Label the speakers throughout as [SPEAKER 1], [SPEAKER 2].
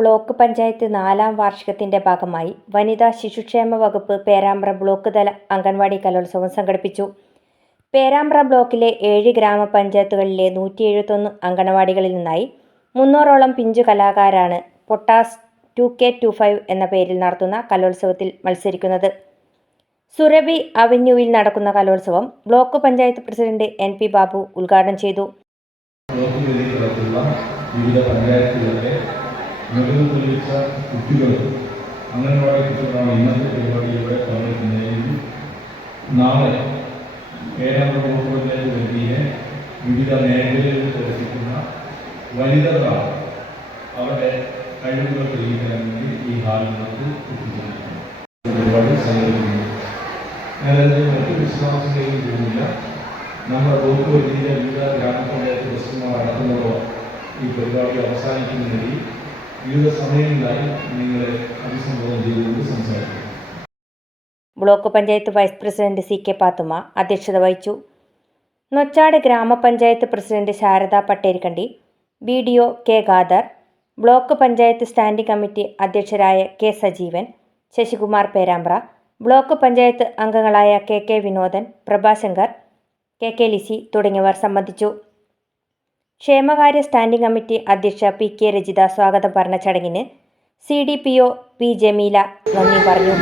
[SPEAKER 1] Block panchayat നാലാം വാർഷികത്തിന്റെ ഭാഗമായി വനിതാ ശിശുക്ഷേമ വകുപ്പ് പേരാമ്പ്ര ബ്ലോക്ക് തല അംഗൻവാടി കലോത്സവം സംഘടിപ്പിച്ചു. പേരാമ്പ്ര ബ്ലോക്കിലെ ഏഴ് ഗ്രാമപഞ്ചായത്തുകളിലെ നൂറ്റി എഴുപത്തൊന്ന് അംഗനവാടികളിൽ നിന്നായി മുന്നൂറോളം പിഞ്ചു കലാകാരാണ് Pottas two K two five എന്ന പേരിൽ നടത്തുന്ന കലോത്സവത്തിൽ മത്സരിക്കുന്നത്. സുരഭി അവന്യൂവിൽ നടക്കുന്ന കലോത്സവം block panchayat president N P Babu ഉദ്ഘാടനം ചെയ്തു.
[SPEAKER 2] വിവിധ മികവ് തെളിയിച്ച കുട്ടികളും അംഗൻവാടി കുട്ടികളാണ് ഇന്നത്തെ പരിപാടിയിലൂടെ പങ്കെടുക്കുന്നതെങ്കിൽ നാളെ ഏഴാം ബ്ലോക്ക് പഞ്ചായത്ത് വേദിയിലെ വിവിധ മേഖലകളിൽ പ്രവർത്തിക്കുന്ന വനിതകൾ അവരുടെ കഴിവുകൾ തെളിയിക്കാൻ വേണ്ടി ഈ ഹാളിനകത്ത് എത്തിച്ചിരിക്കുന്നത് പരിപാടി സംഘടിപ്പിക്കുന്നു. ഞാനതിന് മറ്റു വിശദാംശങ്ങളിലേക്ക് പോകുന്നില്ല നമ്മുടെ വകുപ്പ് വേദിയിലെ വിവിധ ഗ്രാമപഞ്ചായത്ത് പ്രസിഡന്റുമാർ അടക്കുന്നതോ ഈ പരിപാടി അവസാനിക്കുന്നതിന് നിങ്ങളെ അഭിസംബോധന
[SPEAKER 1] block panchayat vice president C K Pathumma അധ്യക്ഷത വഹിച്ചു. നൊച്ചാട് ഗ്രാമപഞ്ചായത്ത് president Sharada Patterikandi B D O K Khader block panchayat standing committee അധ്യക്ഷരായ K Sajeevan Sasikumar Perambra block panchayat അംഗങ്ങളായ K K Vinodan Prabhashankar K K Lissy തുടങ്ങിയവർ സംബന്ധിച്ചു. ക്ഷേമകാര്യ സ്റ്റാൻഡിംഗ് കമ്മിറ്റി അധ്യക്ഷ പി കെ രജിത സ്വാഗതം പറഞ്ഞ ചടങ്ങിന് C D P O P Jameela നന്ദി പറഞ്ഞു.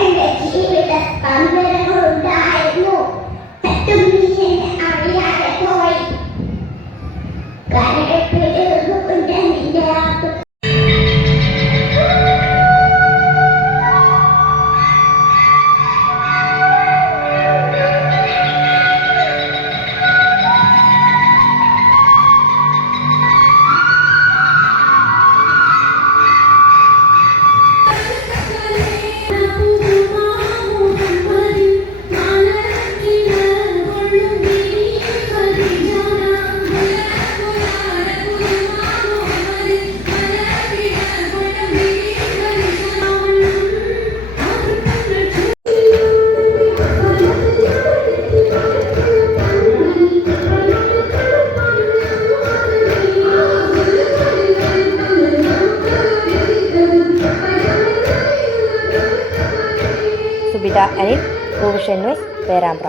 [SPEAKER 3] എന്റെ ജീവിത സ്പന്ദനങ്ങളുണ്ടായിരുന്നു
[SPEAKER 1] സുബിത അനിൽ പ്രൊവിഷൻ ന്യൂസ് പേരാമ്പ്ര.